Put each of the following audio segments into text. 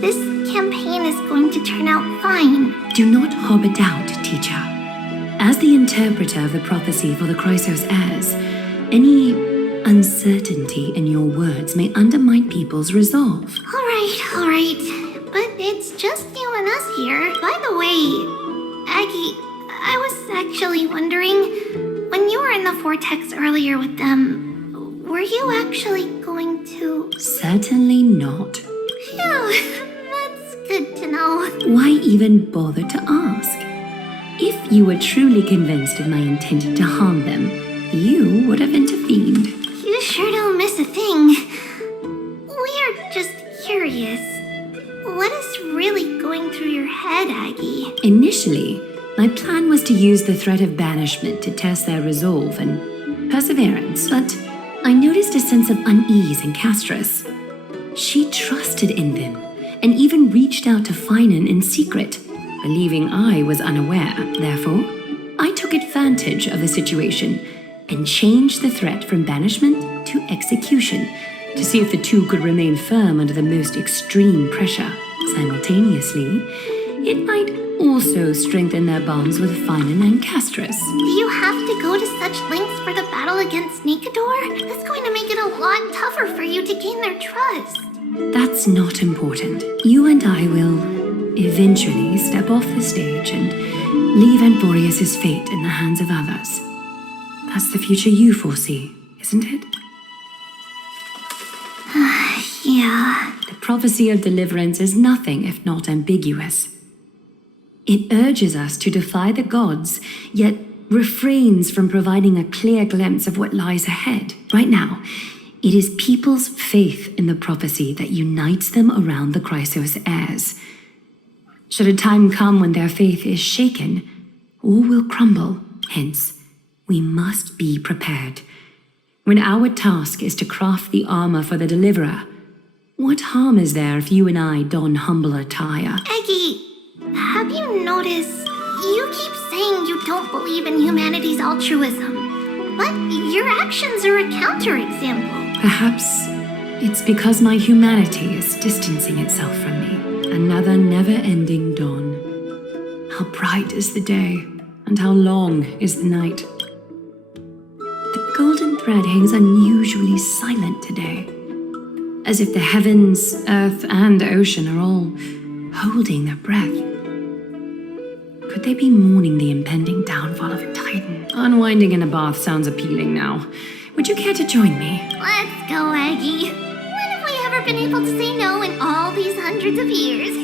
This campaign is going to turn out fine. Do not harbor doubt, teacher. As the interpreter of the prophecy for the Chrysos heirs, any uncertainty in your words may undermine people's resolve. All right. But it's just you and us here. By the way, Aggie, I was actually wondering, when you were in the vortex earlier with them, were you actually going to... Certainly not. Phew, that's good to know. Why even bother to ask? If you were truly convinced of my intent to harm them, you would have intervened. You sure don't miss a thing. We are just curious. What is really going through your head, Aggie? Initially, my plan was to use the threat of banishment to test their resolve and perseverance, but I noticed a sense of unease in Castrus. She trusted in them, and even reached out to Finan in secret, believing I was unaware. Therefore, I took advantage of the situation and changed the threat from banishment to execution to see if the two could remain firm under the most extreme pressure. Simultaneously, it might also strengthen their bonds with Finan and Castrus. Do you have to go to such lengths for the battle against Nikador? That's going to make it a lot tougher for you to gain their trust. That's not important. You and I will eventually step off the stage and leave Anthorius' fate in the hands of others. That's the future you foresee, isn't it? Yeah. The prophecy of deliverance is nothing if not ambiguous. It urges us to defy the gods, yet refrains from providing a clear glimpse of what lies ahead. Right now, it is people's faith in the prophecy that unites them around the Chrysos heirs. Should a time come when their faith is shaken, all will crumble. Hence, we must be prepared. When our task is to craft the armor for the deliverer, what harm is there if you and I don humble attire? Aggie, have you noticed, you keep saying you don't believe in humanity's altruism, but your actions are a counterexample. Perhaps it's because my humanity is distancing itself from me. Another never-ending dawn. How bright is the day, and how long is the night. The golden thread hangs unusually silent today, as if the heavens, earth, and ocean are all holding their breath. Could they be mourning the impending downfall of a titan? Unwinding in a bath sounds appealing now. Would you care to join me? Let's go, Aggie. When have we ever been able to say no in all these hundreds of years?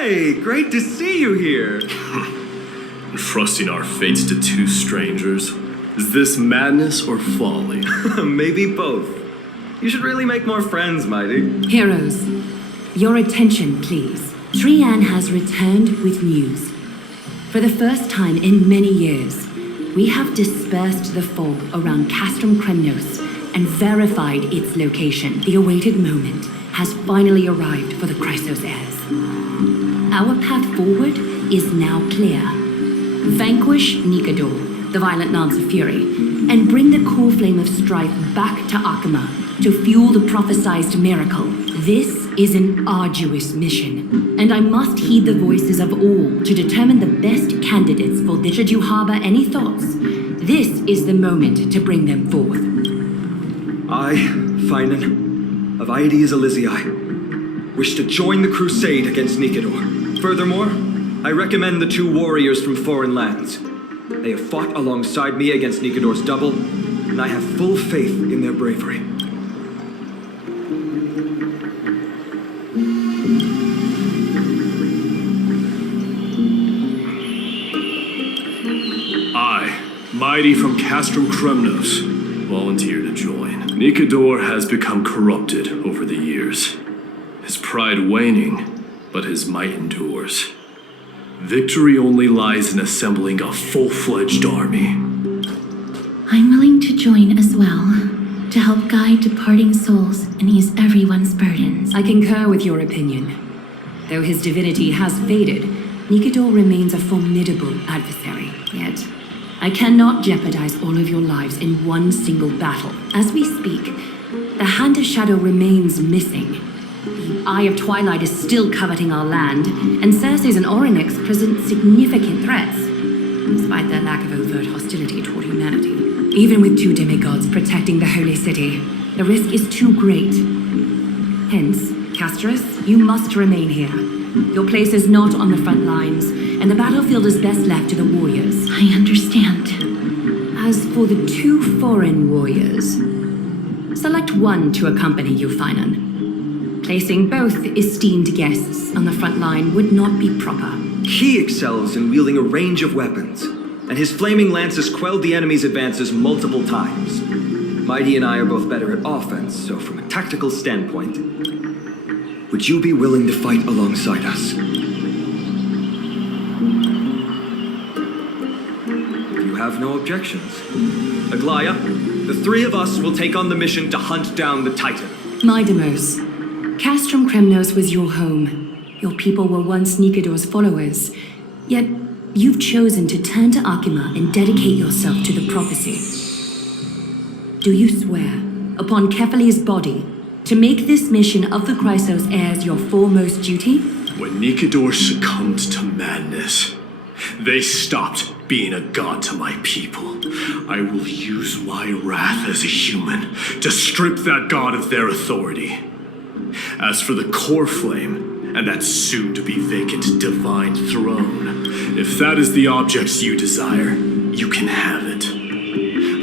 Hey, great to see you here. Entrusting our fates to two strangers. Is this madness or folly? Maybe both. You should really make more friends, Mighty. Heroes, your attention, please. Paean has returned with news. For the first time in many years, we have dispersed the fog around KREMNOS and verified its location. The awaited moment has finally arrived for the KRYSOS heirs. Our path forward is now clear. Vanquish Nikador, the violent Lance of Fury, and bring the core flame of strife back to Akama to fuel the prophesized miracle. This is an arduous mission, and I must heed the voices of all to determine the best candidates for this. Should you harbor any thoughts, this is the moment to bring them forth. I, Finan, of Aedes Elysiae, wish to join the crusade against Nikador. Furthermore, I recommend the two warriors from foreign lands. They have fought alongside me against Nikador's double, and I have full faith in their bravery. Mighty from KREMNOS, volunteer to join. Nikador has become corrupted over the years. His pride waning, but his might endures. Victory only lies in assembling a full-fledged army. I'm willing to join as well, to help guide departing souls and ease everyone's burdens. I concur with your opinion. Though his divinity has faded, Nikador remains a formidable adversary. Yet, I cannot jeopardize all of your lives in one single battle. As we speak, the Hand of Shadow remains missing. The Eye of Twilight is still coveting our land, and Cersei's and Orynyx present significant threats, despite their lack of overt hostility toward humanity. Even with two demigods protecting the Holy City, the risk is too great. Hence, Castris, you must remain here. Your place is not on the front lines, and the battlefield is best left to the warriors. I understand. As for the two foreign warriors, select one to accompany you, Finan. Placing both esteemed guests on the front line would not be proper. He excels in wielding a range of weapons, and his flaming lances quelled the enemy's advances multiple times. Mighty and I are both better at offense, so from a tactical standpoint, would you be willing to fight alongside us? You have no objections. Aglaya, the three of us will take on the mission to hunt down the Titan. Mydemos, KREMNOS was your home. Your people were once Nikador's followers. Yet, you've chosen to turn to Akima and dedicate yourself to the prophecy. Do you swear, upon Kefali's body, to make this mission of the KRYSOS heirs your foremost duty? When Nikador succumbed to madness, they stopped being a god to my people. I will use my wrath as a human to strip that god of their authority. As for the core flame, and that soon-to-be vacant divine throne, if that is the object you desire, you can have it.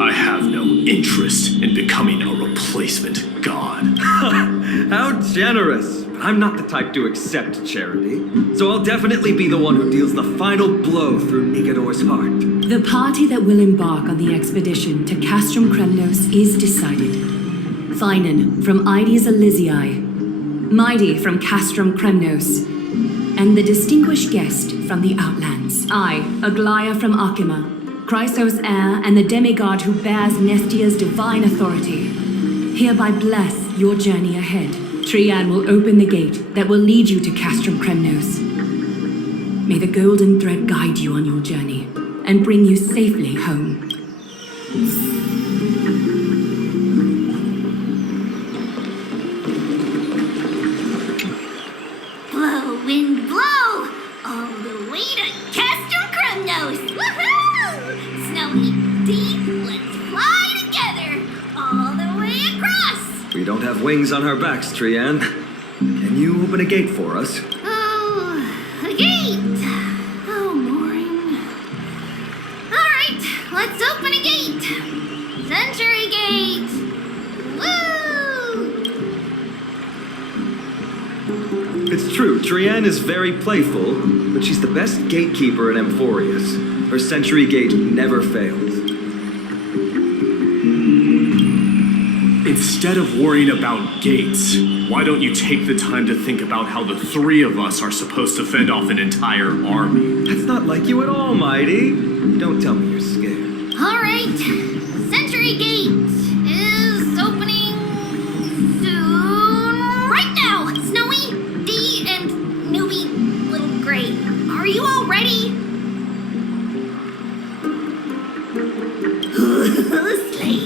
I have no interest in becoming a replacement god. How generous! But I'm not the type to accept charity, so I'll definitely be the one who deals the final blow through Nikador's heart. The party that will embark on the expedition to KREMNOS is decided. Finan from Aedes Elysiae, Mighty from KREMNOS, and the distinguished guest from the Outlands. I, Aglaya from Akima, KRYSOS heir and the demigod who bears Nestia's divine authority, hereby bless your journey ahead. Paean will open the gate that will lead you to KREMNOS. May the golden thread guide you on your journey and bring you safely home. Blow, wind, blow! All the way to KREMNOS! Woohoo! Snowy deep, let's fly together! All the way across! We don't have wings on our backs, Paean. Can you open a gate for us? Oh, a gate! Oh, boring. Alright, let's open a gate! Century gate! Woo! It's true, Trienne is very playful, but she's the best gatekeeper in Amphorius. Her sentry gate never fails. Instead of worrying about gates, why don't you take the time to think about how the three of us are supposed to fend off an entire army? That's not like you at all, Mighty. Don't tell me you're scared. Alright, Sentry Gate is opening soon. Right now! Snowy, D, and newbie Little Gray. Are you all ready? Slay.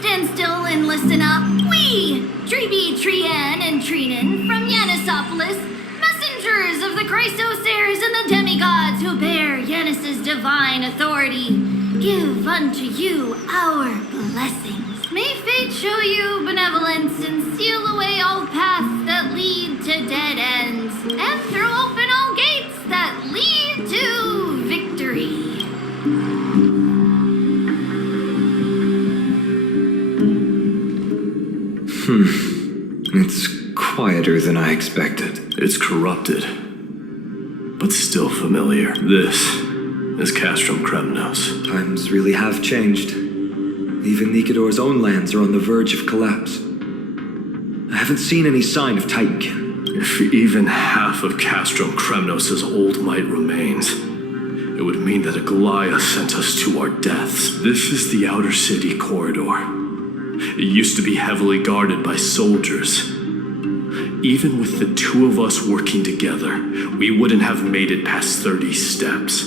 Stand still and listen up. We, Treeby, Trienne, and Trinin from Yanisopolis, messengers of the Chrysosairs and the demigods who bear Yanis's divine authority, give unto you our blessings. May fate show you benevolence and seal away all paths that lead to dead ends, and throw open all gates that lead to victory. It's quieter than I expected. It's corrupted, but still familiar. This is CASTRUM KREMNOS. Times really have changed. Even Nikedor's own lands are on the verge of collapse. I haven't seen any sign of Titankin. If even half of CASTRUM KREMNOS' old might remains, it would mean that Aglaya sent us to our deaths. This is the outer city corridor. It used to be heavily guarded by soldiers. Even with the two of us working together, we wouldn't have made it past 30 steps.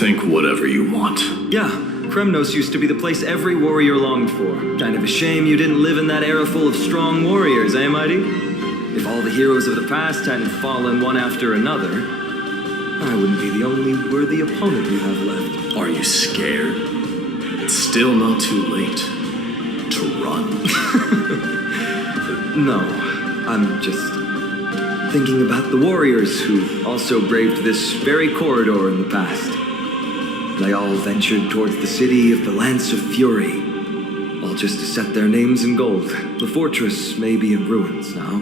Think whatever you want. Yeah, KREMNOS used to be the place every warrior longed for. Kind of a shame you didn't live in that era full of strong warriors, eh, Mighty? If all the heroes of the past hadn't fallen one after another, I wouldn't be the only worthy opponent you have left. Are you scared? It's still not too late to run. No, I'm just thinking about the warriors who also braved this very corridor in the past. They all ventured towards the city of the Lance of Fury, all just to set their names in gold. The fortress may be in ruins now,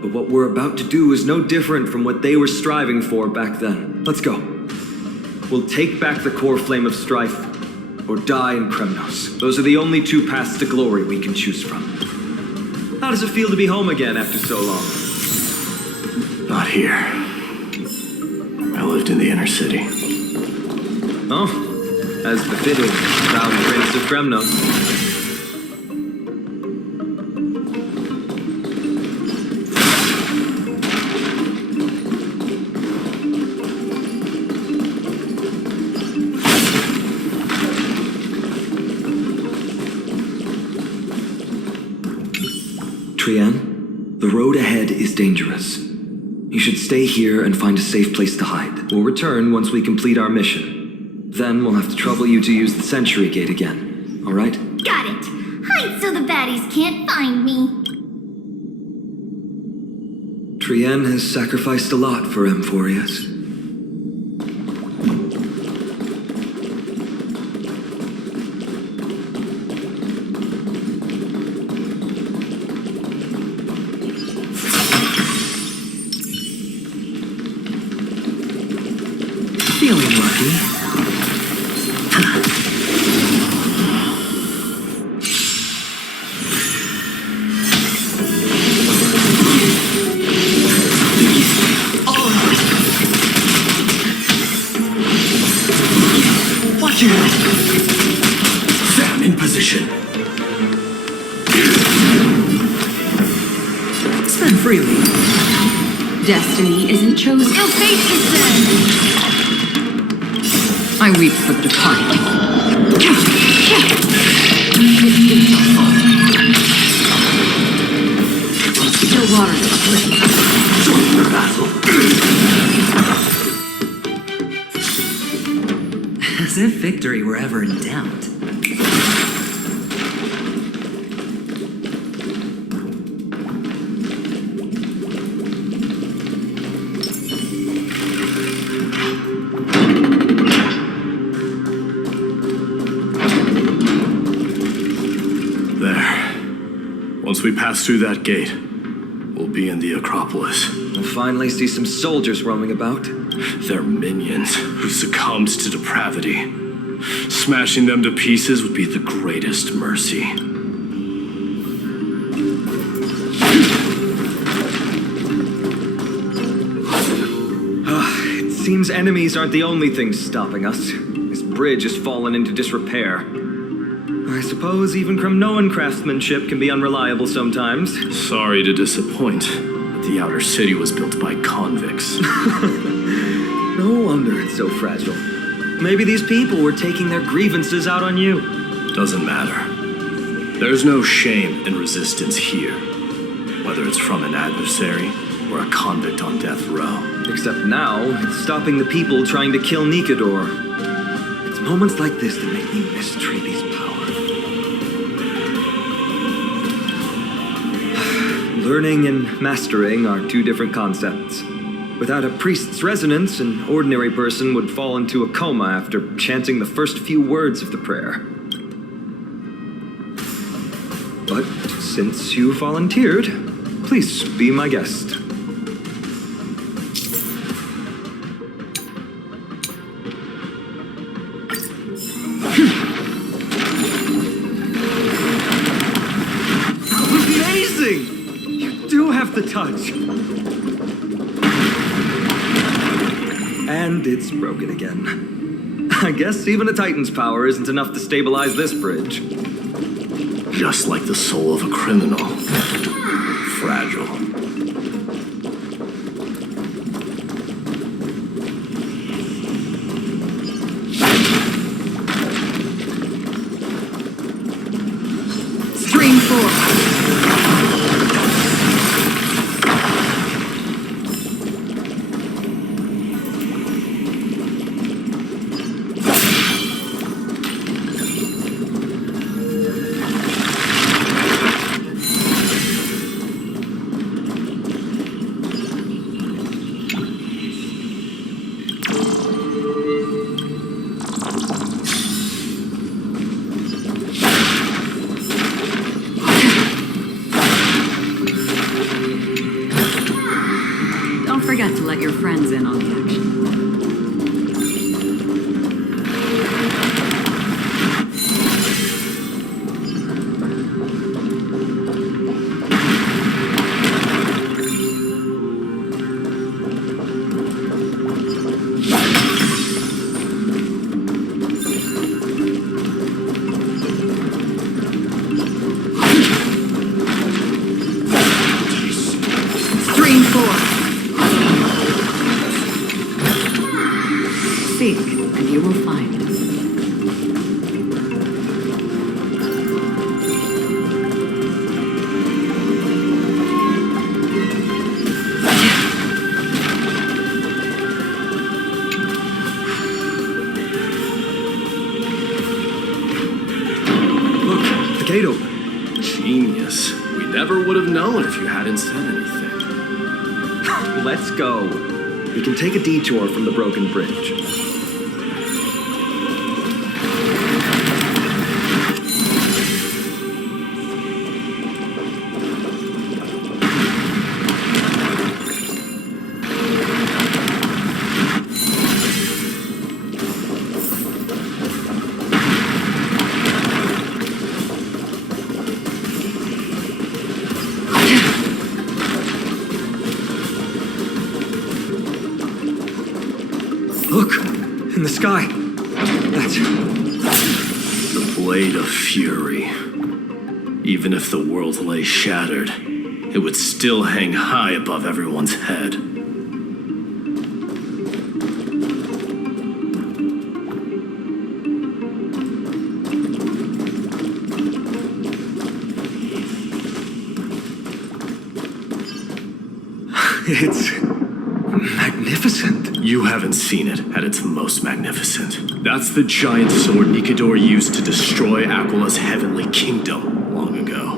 but what we're about to do is no different from what they were striving for back then. Let's go. We'll take back the core flame of strife, or die in KREMNOS. Those are the only two paths to glory we can choose from. How does it feel to be home again after so long? Not here. I lived in the inner city. Oh, as befitting, proud prince of KREMNOS. Trienne, the road ahead is dangerous. You should stay here and find a safe place to hide. We'll return once we complete our mission. Then we'll have to trouble you to use the Sentry Gate again, all right? Got it. Hide so the baddies can't find me. Trienne has sacrificed a lot for Amphorius. Feeling lucky. Watch your head. Sam in position. Spend freely. Destiny isn't chosen. Your fate is then. I weep for the departed. Still water. join the battle. As if victory were ever in doubt. Once we pass through that gate, we'll be in the Acropolis. We'll finally see some soldiers roaming about. They're minions who succumbed to depravity. Smashing them to pieces would be the greatest mercy. It seems enemies aren't the only things stopping us. This bridge has fallen into disrepair. I suppose even KREMNOS craftsmanship can be unreliable sometimes. Sorry to disappoint. The outer city was built by convicts. No wonder it's so fragile. Maybe these people were taking their grievances out on you. Doesn't matter. There's no shame in resistance here, whether it's from an adversary or a convict on death row. Except now, it's stopping the people trying to kill Nikador. It's moments like this that make me miss Treaty's power. Learning and mastering are two different concepts. Without a priest's resonance, an ordinary person would fall into a coma after chanting the first few words of the prayer. But since you volunteered, please be my guest. Amazing! You do have the touch. And it's broken again. I guess even a Titan's power isn't enough to stabilize this bridge. Just like the soul of a criminal. Fragile. Stream 4. Don't forget to let your friends in on the action. Stream 4. Seek, and you will find. Look, the gate open. Genius. We never would have known if you hadn't said anything. Let's go. We can take a detour from the broken bridge. Look, in the sky. That's... The blade of fury. Even if the world lay shattered, it would still hang high above everyone's head. It's magnificent. You haven't seen it at its most magnificent. That's the giant sword Nikidor used to destroy Aquila's heavenly kingdom long ago,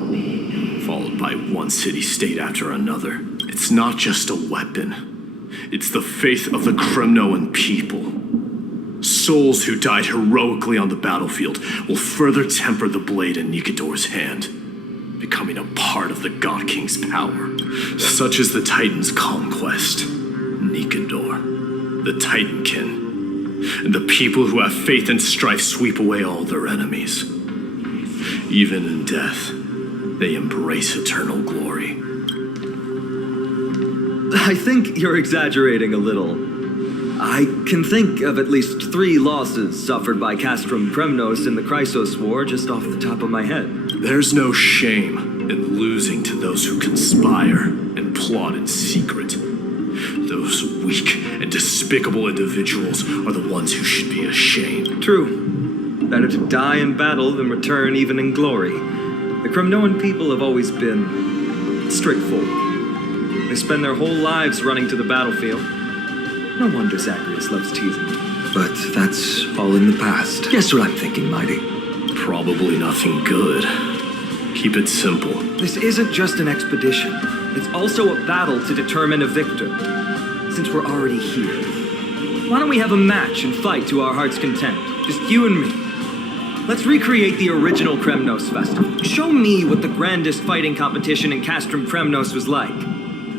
followed by one city-state after another. It's not just a weapon. It's the faith of the KREMNOS people. Souls who died heroically on the battlefield will further temper the blade in Nikidor's hand, becoming a part of the God King's power. Such is the Titan's conquest. Nikidor, the Titankin, and the people who have faith and strife sweep away all their enemies. Even in death, they embrace eternal glory. I think you're exaggerating a little. I can think of at least 3 losses suffered by CASTRUM KREMNOS in the Chrysos War just off the top of my head. There's no shame in losing to those who conspire and plot in secret. Those weak and despicable individuals are the ones who should be ashamed. True. Better to die in battle than return even in glory. The KREMNOS people have always been straightforward. They spend their whole lives running to the battlefield. No wonder Zagreus loves teasing them. But that's all in the past. Guess what I'm thinking, Mighty? Probably nothing good. Keep it simple. This isn't just an expedition. It's also a battle to determine a victor. Since we're already here, why don't we have a match and fight to our heart's content? Just you and me. Let's recreate the original KREMNOS festival. Show me what the grandest fighting competition in CASTRUM KREMNOS was like.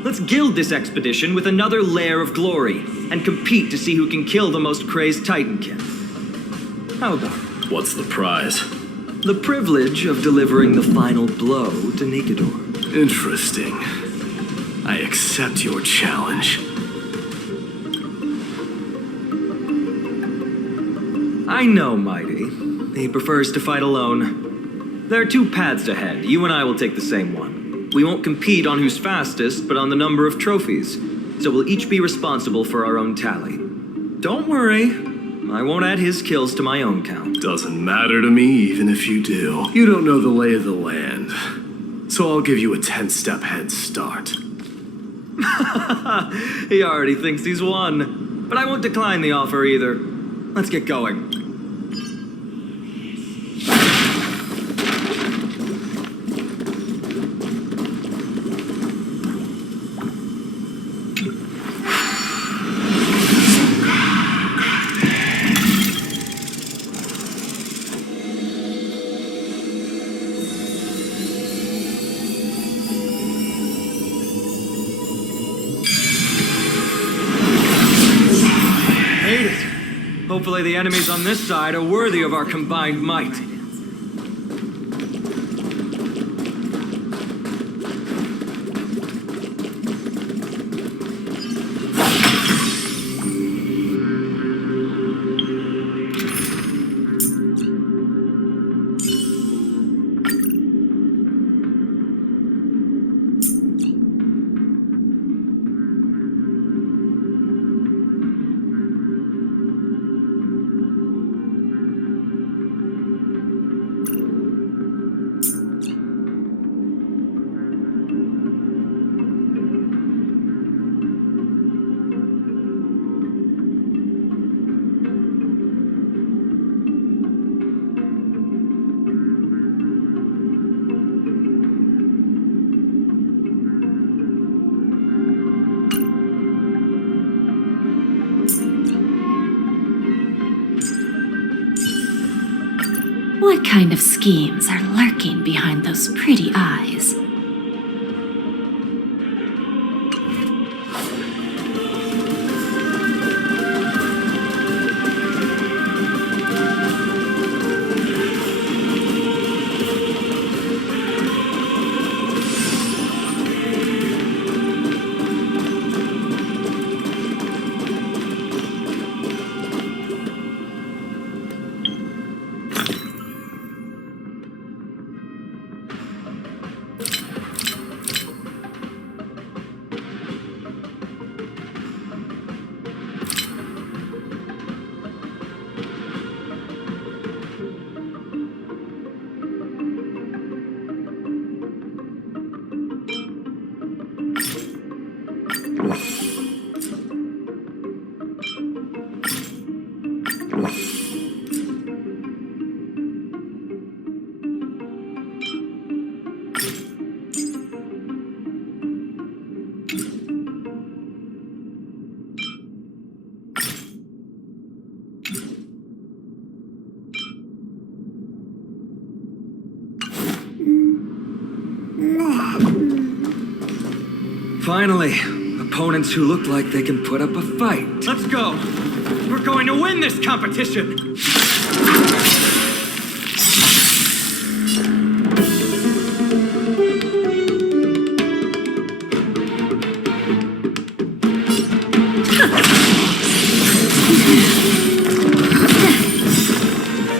Let's gild this expedition with another layer of glory and compete to see who can kill the most crazed Titankin. How about it? What's the prize? The privilege of delivering the final blow to Nikidor. Interesting. I accept your challenge. I know, Mighty. He prefers to fight alone. There are 2 paths ahead. You and I will take the same one. We won't compete on who's fastest, but on the number of trophies. So we'll each be responsible for our own tally. Don't worry. I won't add his kills to my own count. Doesn't matter to me, even if you do. You don't know the lay of the land. So I'll give you a 10-step head start. He already thinks he's won. But I won't decline the offer either. Let's get going. Hopefully the enemies on this side are worthy of our combined might. What kind of schemes are lurking behind those pretty eyes? Finally, opponents who look like they can put up a fight. Let's go! We're going to win this competition!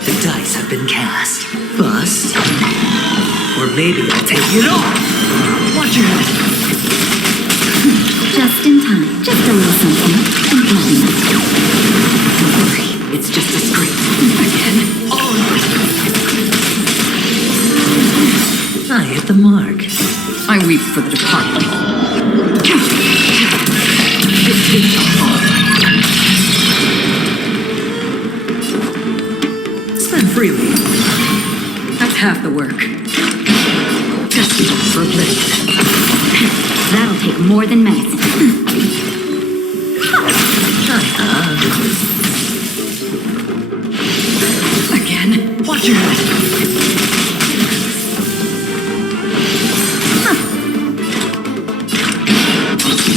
The dice have been cast. Bust. Or maybe I'll take it off. Watch your head. Just in time. Just a little something. Implanted. Don't worry, it's just a scrape. Again. Oh. I hit the mark. I weep for the departed. Spend freely. That's half the work. Just for a blip. That'll take more than medicine. Again. Watch your head.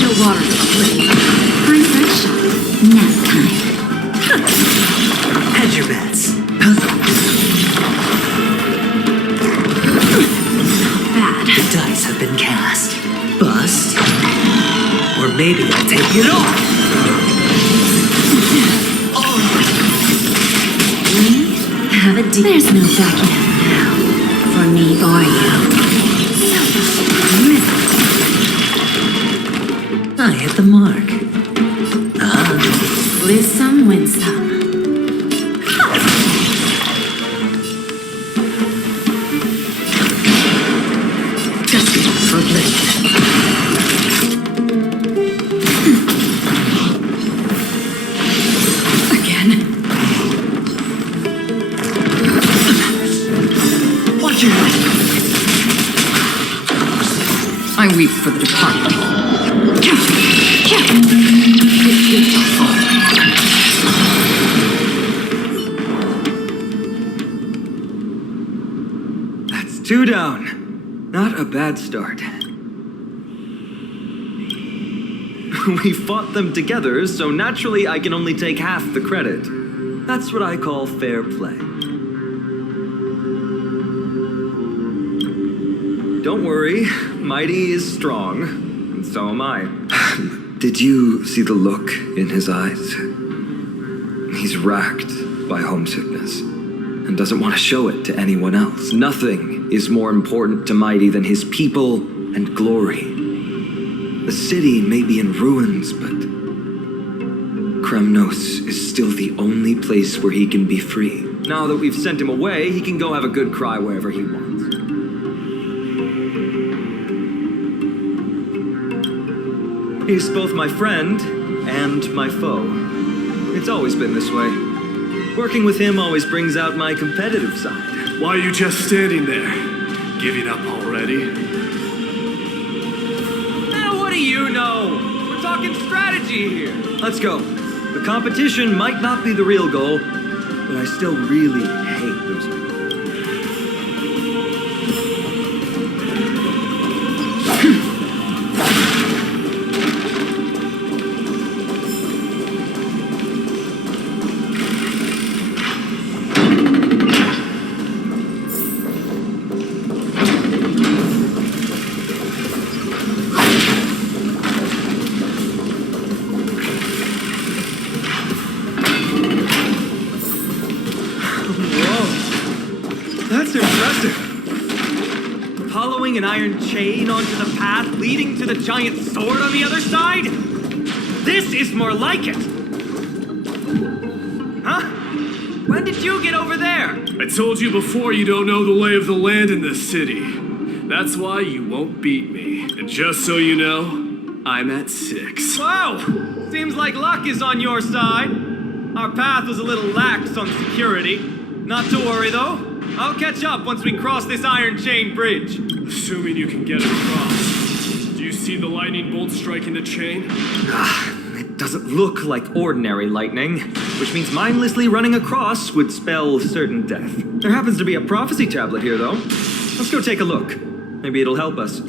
No water for play. Time for a shot. Nap time. Hedge your bets. Bad. The dice have been cast. Bust. Or maybe I'll take it off. Have a deep. There's no backing out now. For me or you. I hit the mark. Lose some, win some. Just for a blip. Again. Watch your head. I weep for the departed. That's 2 down. Not a bad start. We fought them together, so naturally I can only take half the credit. That's what I call fair play. Don't worry, Mighty is strong, and so am I. Did you see the look in his eyes? He's racked by homesickness, and doesn't want to show it to anyone else. Nothing is more important to Mighty than his people and glory. The city may be in ruins, but KREMNOS is still the only place where he can be free. Now that we've sent him away, he can go have a good cry wherever he wants. He's both my friend and my foe. It's always been this way. Working with him always brings out my competitive side. Why are you just standing there? Giving up already? What do you know? We're talking strategy here. Let's go. The competition might not be the real goal, but I still really hate losing. That's impressive. Following an iron chain onto the path leading to the giant sword on the other side? This is more like it. Huh? When did you get over there? I told you before you don't know the lay of the land in this city. That's why you won't beat me. And just so you know, I'm at 6. Wow! Seems like luck is on your side. Our path was a little lax on security. Not to worry, though. I'll catch up once we cross this iron chain bridge. Assuming you can get across. Do you see the lightning bolt striking the chain? It doesn't look like ordinary lightning, which means mindlessly running across would spell certain death. There happens to be a prophecy tablet here, though. Let's go take a look. Maybe it'll help us.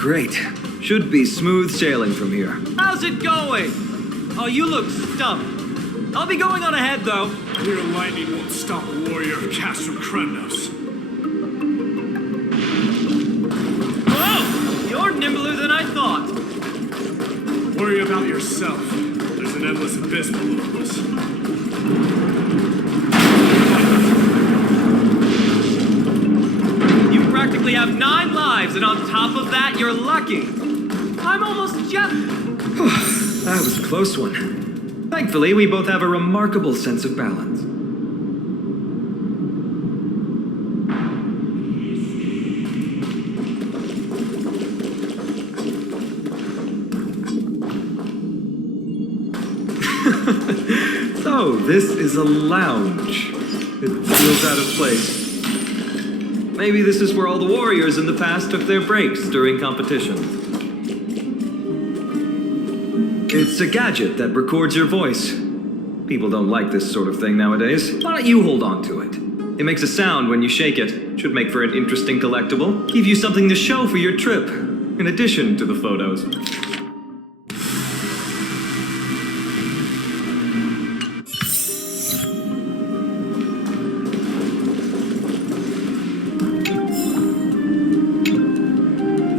Great. Should be smooth sailing from here. How's it going? Oh, you look stumped. I'll be going on ahead, though. Your lightning won't stop a warrior of CASTRUM KREMNOS. Whoa! You're nimbler than I thought. Worry about yourself. There's an endless abyss below us. You practically have 9 lives, and on top of that, you're lucky. I'm almost just... That was a close one. Thankfully, we both have a remarkable sense of balance. So, this is a lounge. It feels out of place. Maybe this is where all the warriors in the past took their breaks during competitions. It's a gadget that records your voice. People don't like this sort of thing nowadays. Why don't you hold on to it? It makes a sound when you shake it. Should make for an interesting collectible. Give you something to show for your trip, in addition to the photos.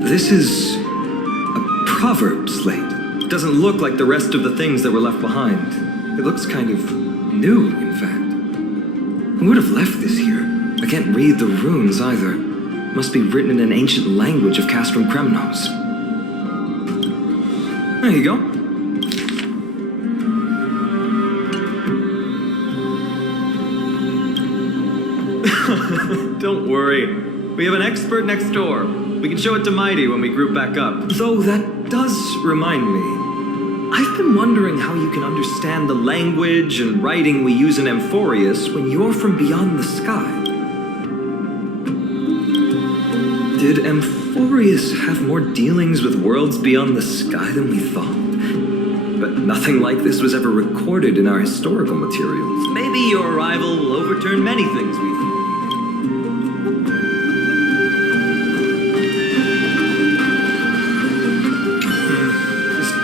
This is a proverb slate. It doesn't look like the rest of the things that were left behind. It looks kind of new, in fact. Who would have left this here? I can't read the runes either. It must be written in an ancient language of CASTRUM KREMNOS. There you go. Don't worry. We have an expert next door. We can show it to Mighty when we group back up. Though that does remind me. I've been wondering how you can understand the language and writing we use in Amphorius when you're from beyond the sky. Did Amphorius have more dealings with worlds beyond the sky than we thought? But nothing like this was ever recorded in our historical materials. Maybe your arrival will overturn many things we thought.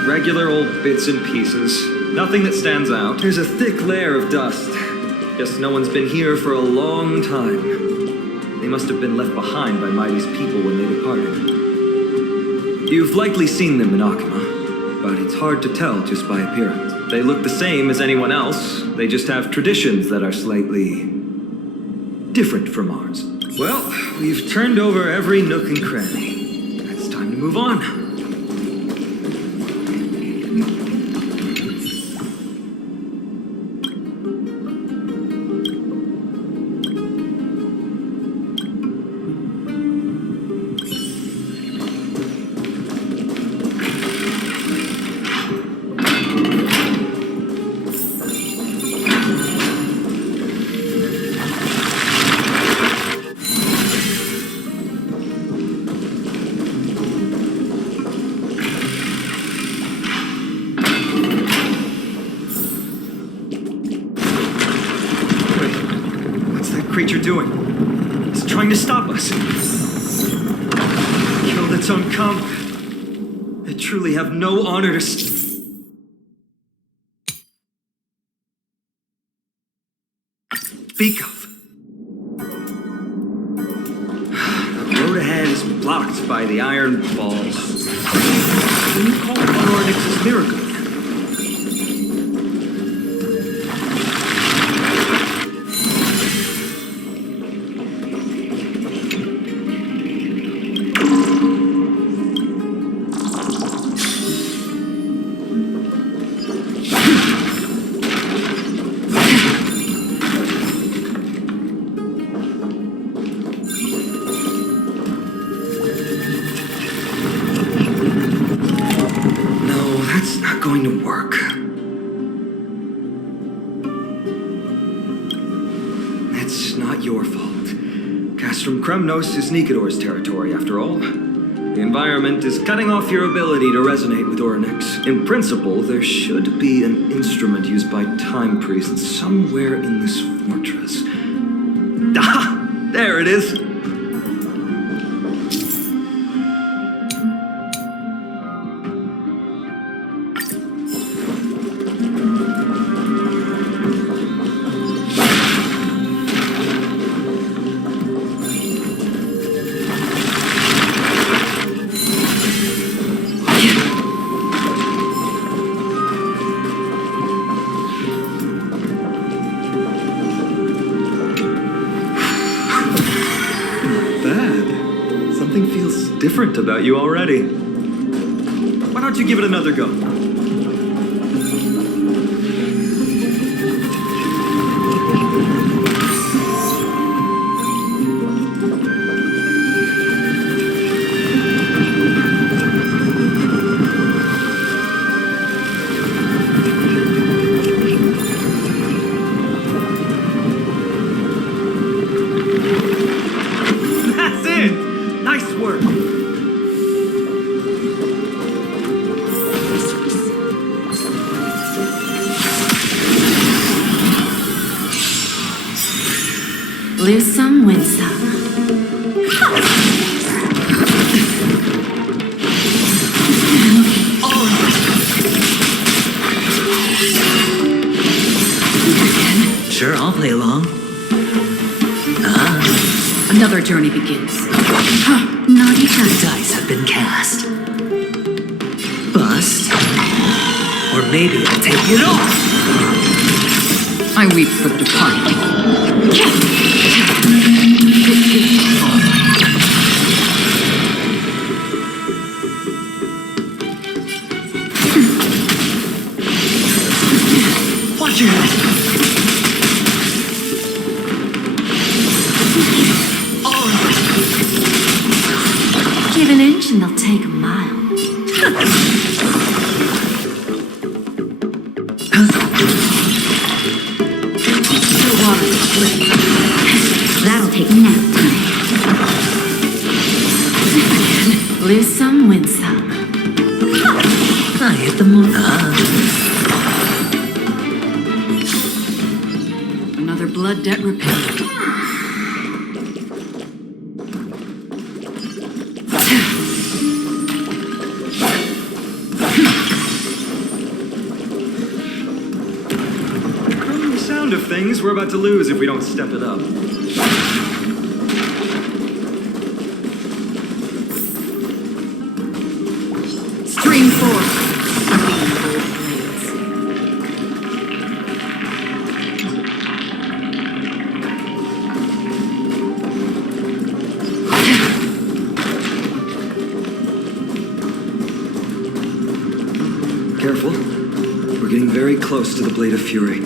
Regular old bits and pieces. Nothing that stands out. There's a thick layer of dust. Guess no one's been here for a long time. They must have been left behind by Mighty's people when they departed. You've likely seen them in Akima, but it's hard to tell just by appearance. They look the same as anyone else. They just have traditions that are slightly different from ours. Well, we've turned over every nook and cranny. It's time to move on. creature doing? It's trying to stop us. Killed its own comp. They truly have no honor to speak of. The road ahead is blocked by the iron balls. Can you call upon Ornyx's miracle? Going to work. It's not your fault. CASTRUM KREMNOS is Nikedor's territory, after all. The environment is cutting off your ability to resonate with Ornyx. In principle, there should be an instrument used by time priests somewhere in this fortress. Ah! There it is! Different about you already. Why don't you give it another go? That's it! Nice work! Lose some, win some. Sure, I'll play along. Another journey begins. Naughty dice have been cast. Bust. Or maybe I'll take it off. I weep for the departed. Watch your head. Give an inch and they'll take a mile. That'll take nap time. Lose some, win some. I hit the moon. Another blood debt repaid. From the sound of things, we're about to lose if we don't step it up. Stream 4. Careful. We're getting very close to the Blade of Fury.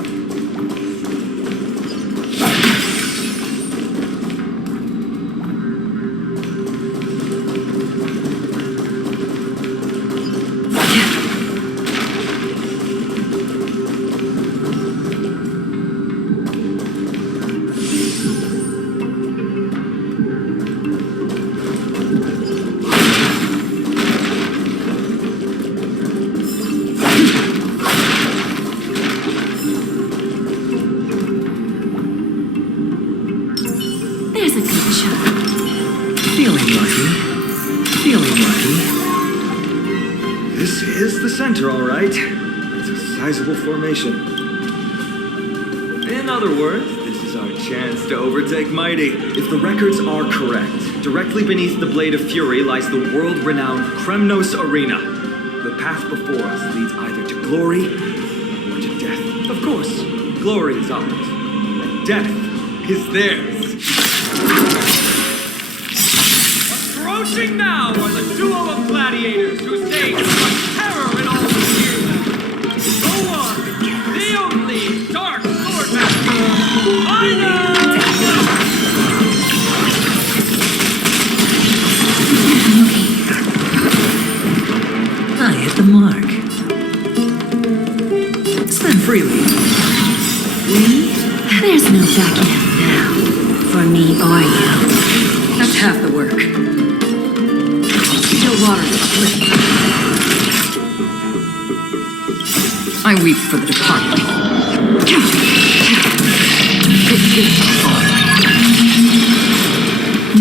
There's a good shot. Feeling lucky. Feeling lucky. This is the center, all right. It's a sizable formation. In other words, this is our chance to overtake Mighty. If the records are correct, directly beneath the Blade of Fury lies the world-renowned KREMNOS Arena. The path before us leads either to glory or to death. Of course, glory is ours, and death is theirs. Approaching now are the duo of gladiators whose names brought terror in all who hear them. The one, the only Dark Swordmaster, Paean! I hit the mark. Spend freely. There's no backing out now. For me or you. That's half the work. Still water. I weep for the departed.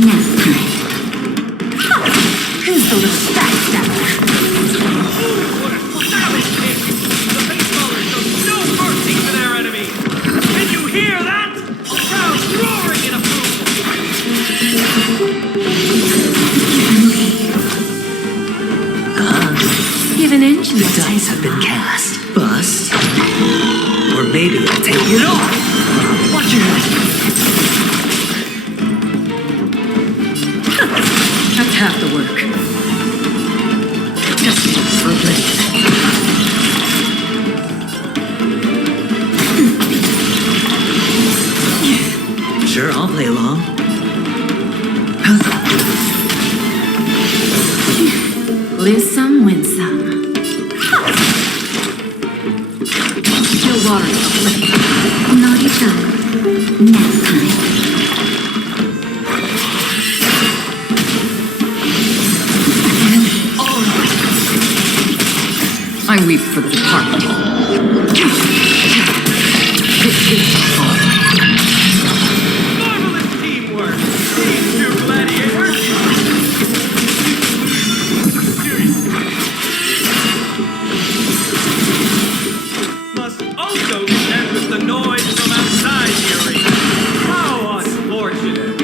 Nap time. Who's the little backstabber? What a savage kick! The baseballers show no mercy for their enemies! Can you hear that? A crowd roaring in approval! Give an inch and The dice have been cast. Bust. Or maybe I'll take it off. Watch your head. That's half the work. Just for oblivion. Sure, I'll play along. lose some, win some. Still water. Naughty child. Nap time. I weep for the departed. Marvelous teamwork! These two gladiators! Must also contend with the noise from outside the arena. How unfortunate!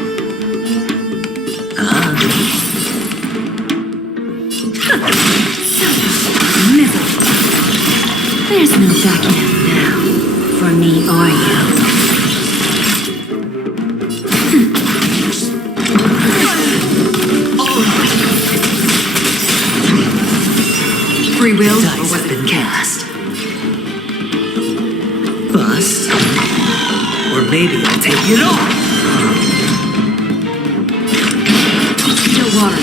There's no backing out now. For me or you. Free will, or Dice was have it been cast. Bust. Or maybe I'll take it off. still water?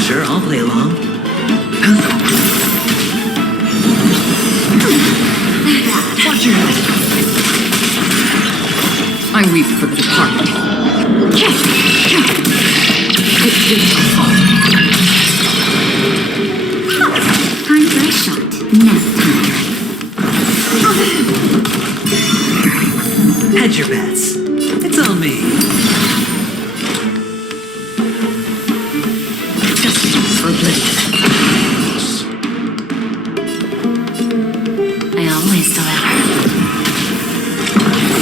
Sure, I'll play along. Watch your head. I weep for the departed. Time for a shot. Nap time. Hedge your bets. It's on me. Just for oblivion. I always deliver.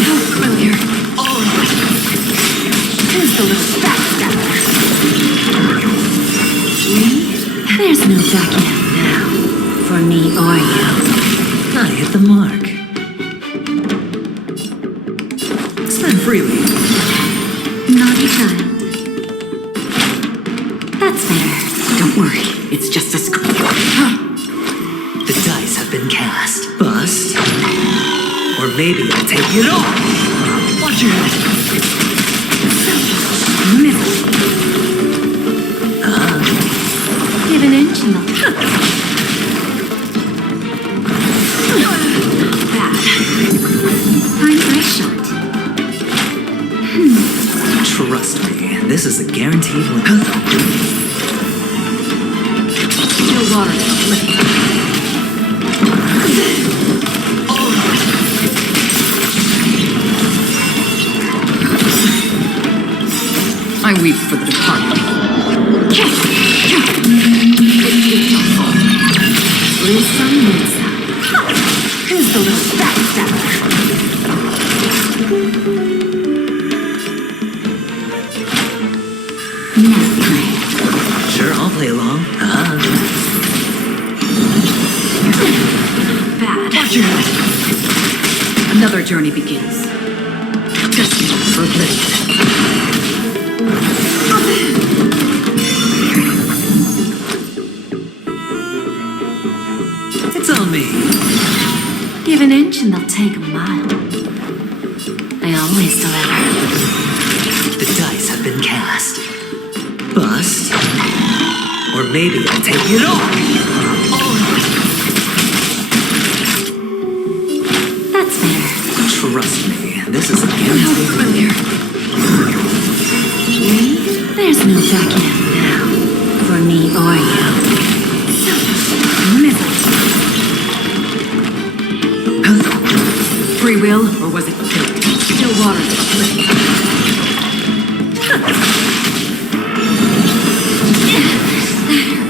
How familiar. Who's the little backstabber? There's no backing out now. For me or you. I hit the mark. Spend freely. Naughty child. That's better. Don't worry, it's just a script. The dice have been cast. Bust. Or maybe I'll take it off. Watch your head. Give an inch and I'll... Bad. Time for a shot. Trust me, this is a guaranteed win. Still water. I weep for the departed. Lose some, lose some. Who's the little backstabber? Nap time. Sure, I'll play along. Bad. Watch your head. Another journey begins. Destiny forbidden. It's on me. Give an inch and they'll take a mile. I always deliver. The dice have been cast. Bust. Or maybe I'll take it all. That's fair. Trust me, this is a How guarantee. familiar. There's no backing out now. For me or you. Free will, or was it fate? Still water.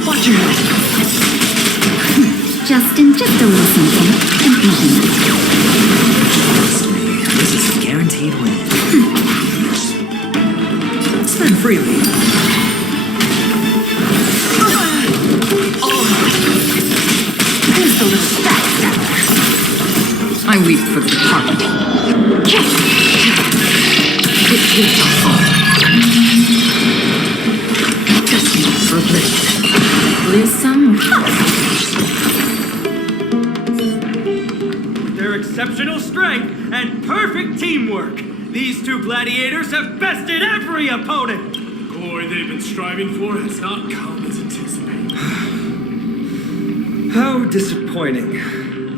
Watch your head. Just a little something. Implanted. Trust me, this is a guaranteed win. Spend freely. Who's the little backstabber? I weep for the departed. Destiny forbidden. Lose some. Their exceptional strength and perfect teamwork, these two gladiators have bested every opponent! The glory they've been striving for has not come as anticipated. How disappointing.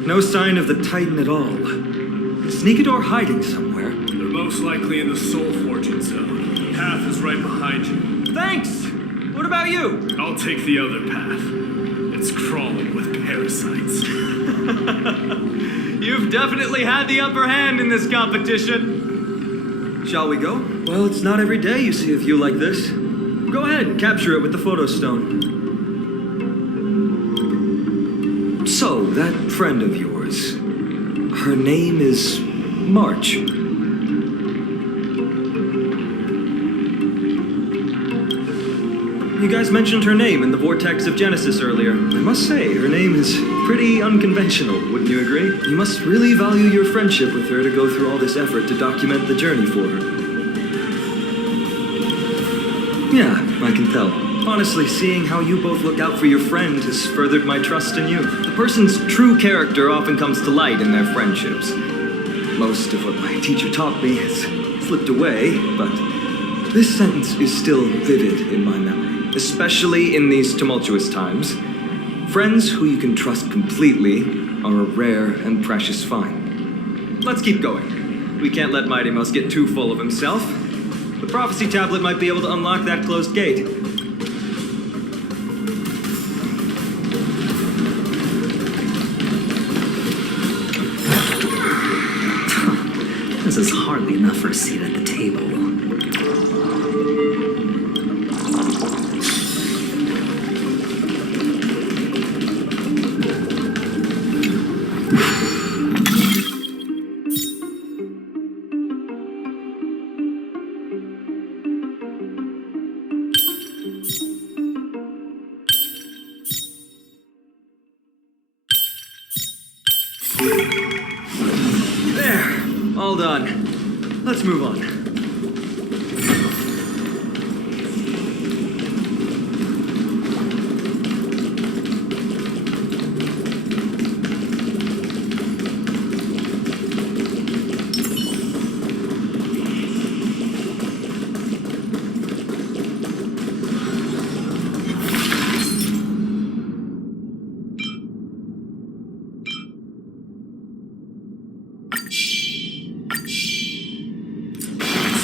No sign of the Titan at all. Is Nikador hiding somewhere? They're most likely in the soul forging zone. The path is right behind you. Thanks! What about you? I'll take the other path. It's crawling with parasites. You've definitely had the upper hand in this competition. Shall we go? Well, it's not every day you see a view like this. Go ahead and capture it with the photo stone. So, that friend of yours, her name is March. You guys mentioned her name in the Vortex of Genesis earlier. I must say, her name is pretty unconventional, wouldn't you agree? You must really value your friendship with her to go through all this effort to document the journey for her. Yeah, I can tell. Honestly, seeing how you both look out for your friend has furthered my trust in you. The person's true character often comes to light in their friendships. Most of what my teacher taught me has slipped away, but this sentence is still vivid in my memory, especially in these tumultuous times. Friends who you can trust completely are a rare and precious find. Let's keep going. We can't let Mighty Mouse get too full of himself. The prophecy tablet might be able to unlock that closed gate. This is hardly enough for a seat at the table. There, all done. Let's move on.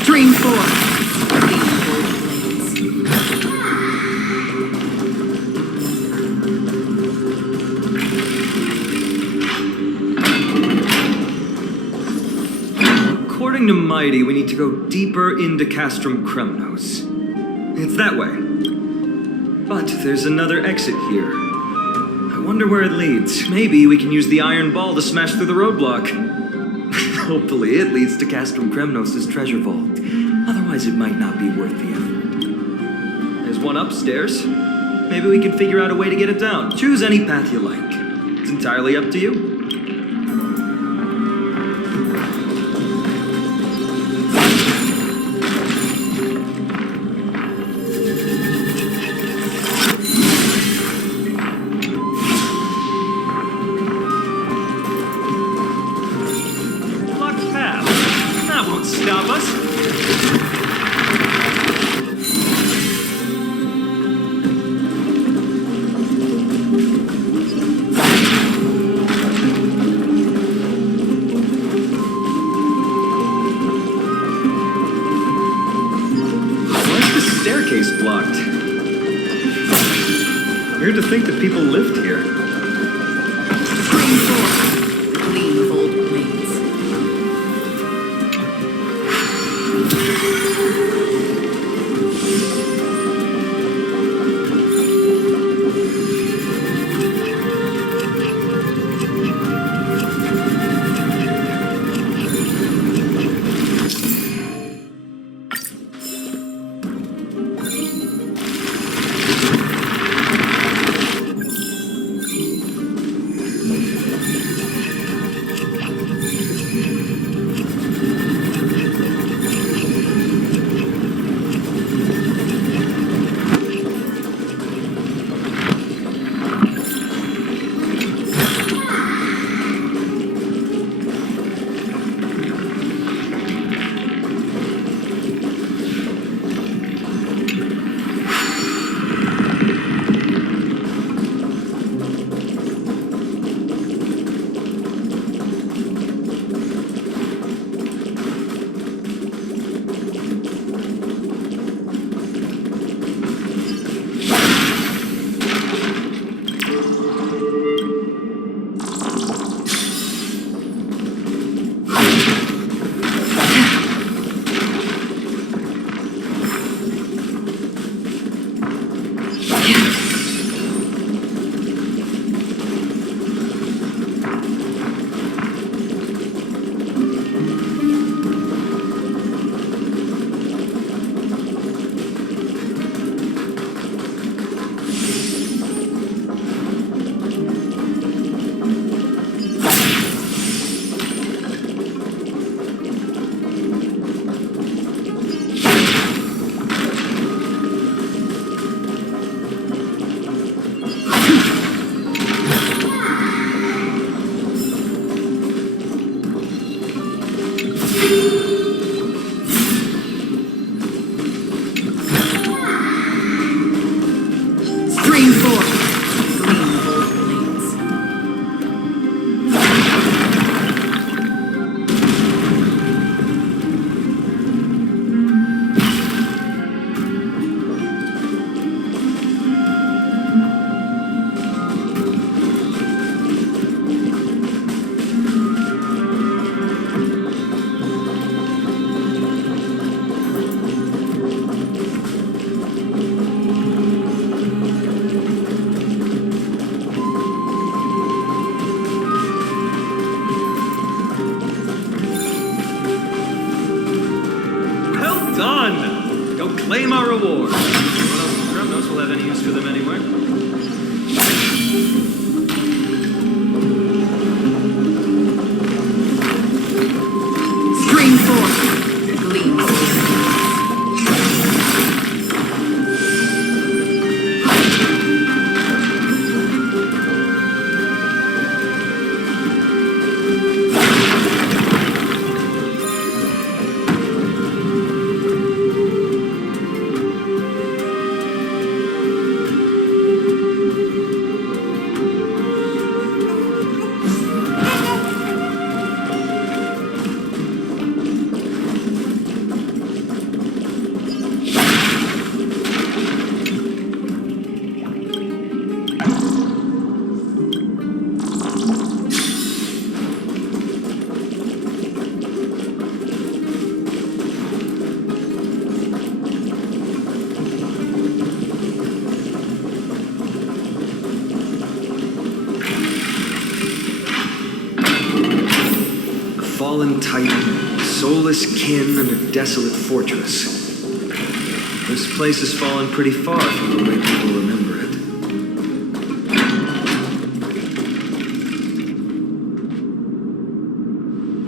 Stream 4. According to Mighty, we need to go deeper into CASTRUM KREMNOS. It's that way. But there's another exit here. I wonder where it leads. Maybe we can use the iron ball to smash through the roadblock. Hopefully it leads to CASTRUM KREMNOS' treasure vault. Otherwise it might not be worth the effort. There's one upstairs. Maybe we can figure out a way to get it down. Choose any path you like. It's entirely up to you. Locked path. That won't stop us. Why is the staircase blocked? Weird to think that people lived here. Screen 4. Clean of old remains. Screen 4. Clean of old remains. Well done! Go claim our reward. No one else from KREMNOS will have any use for them anyway. Screen 4. Clean of old remains. fallen titan, soulless kin, and a desolate fortress. This place has fallen pretty far from the way people remember it.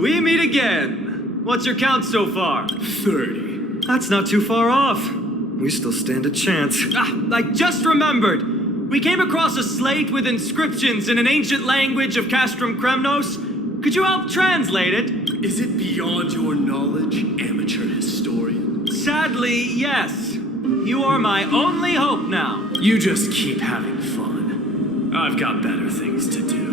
We meet again. What's your count so far? 30. That's not too far off. We still stand a chance. I just remembered. We came across a slate with inscriptions in an ancient language of CASTRUM KREMNOS. Could you help translate it? Is it beyond your knowledge, amateur historian? Sadly, yes. You are my only hope now. You just keep having fun. I've got better things to do.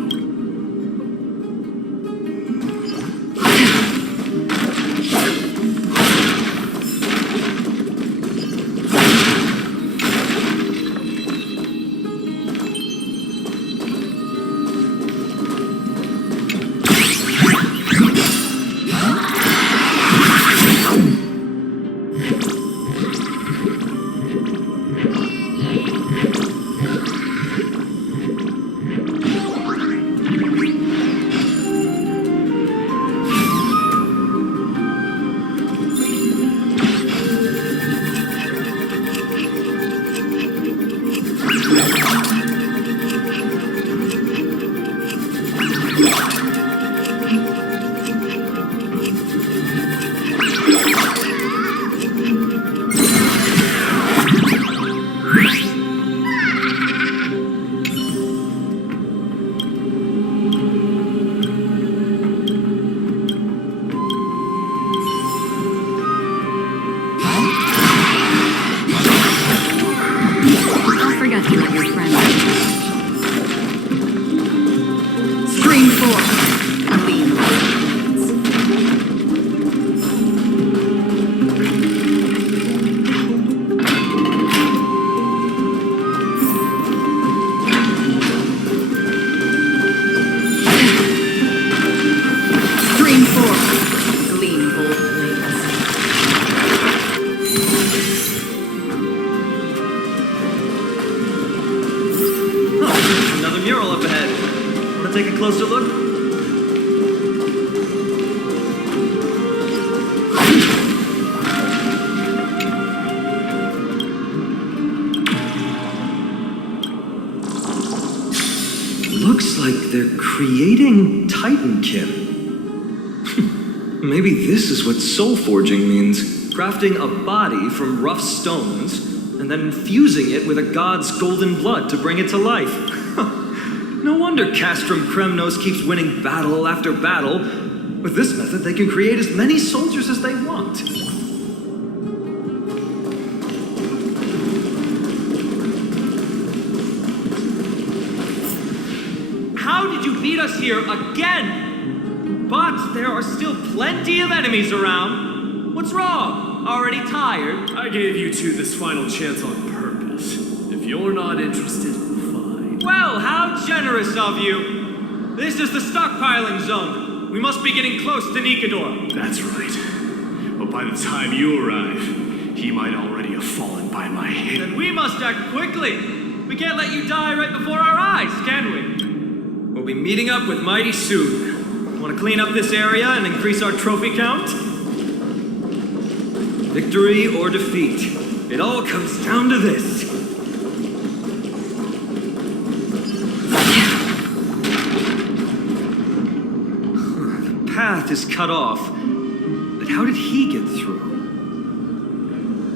Take a closer look. Looks like they're creating Titankin. Maybe this is what soul forging means. Crafting a body from rough stones, and then infusing it with a god's golden blood to bring it to life. No wonder CASTRUM KREMNOS keeps winning battle after battle. With this method, they can create as many soldiers as they want. How did you beat us here again? But there are still plenty of enemies around. What's wrong? Already tired? I gave you two this final chance on purpose. If you're not interested, fine. Well, how generous of you. This is the stockpiling zone. We must be getting close to Nikador. That's right. But by the time you arrive, he might already have fallen by my hand. Then we must act quickly. We can't let you die right before our eyes, can we? We'll be meeting up with Mighty soon. Want to clean up this area and increase our trophy count? Victory or defeat. It all comes down to this. The path is cut off. But how did he get through?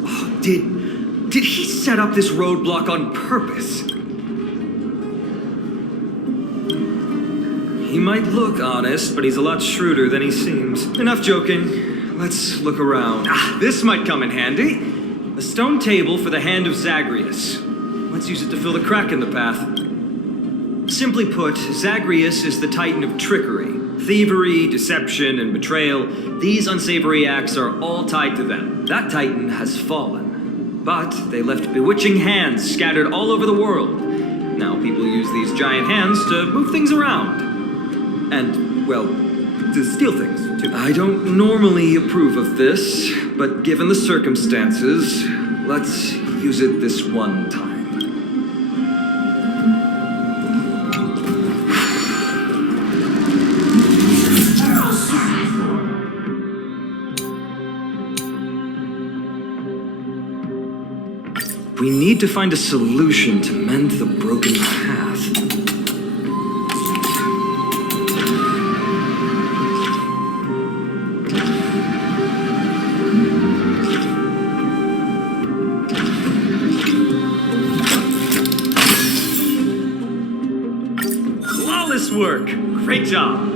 Oh, did he set up this roadblock on purpose? He might look honest, but he's a lot shrewder than he seems. Enough joking. Let's look around. This might come in handy. A stone table for the hand of Zagreus. Let's use it to fill the crack in the path. Simply put, Zagreus is the titan of trickery. Thievery, deception, and betrayal. These unsavory acts are all tied to them. That titan has fallen. But they left bewitching hands scattered all over the world. Now people use these giant hands to move things around. And, well, to steal things, too. I don't normally approve of this, but given the circumstances, let's use it this one time. We need to find a solution to mend the broken path. Flawless work! Great job!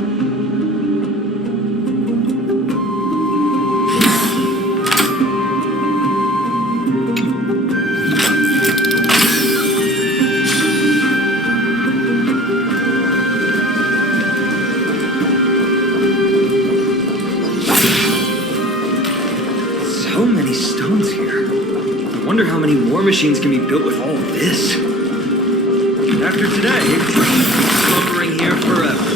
So many stones here. I wonder how many war machines can be built with all of this. After today, slumbering here forever.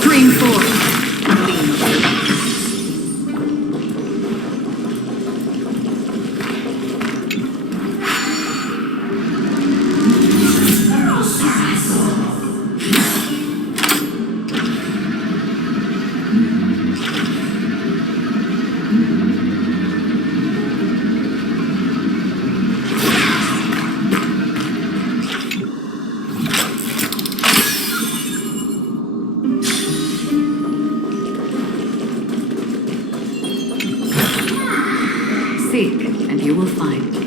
Stream 4. Seek, and you will find.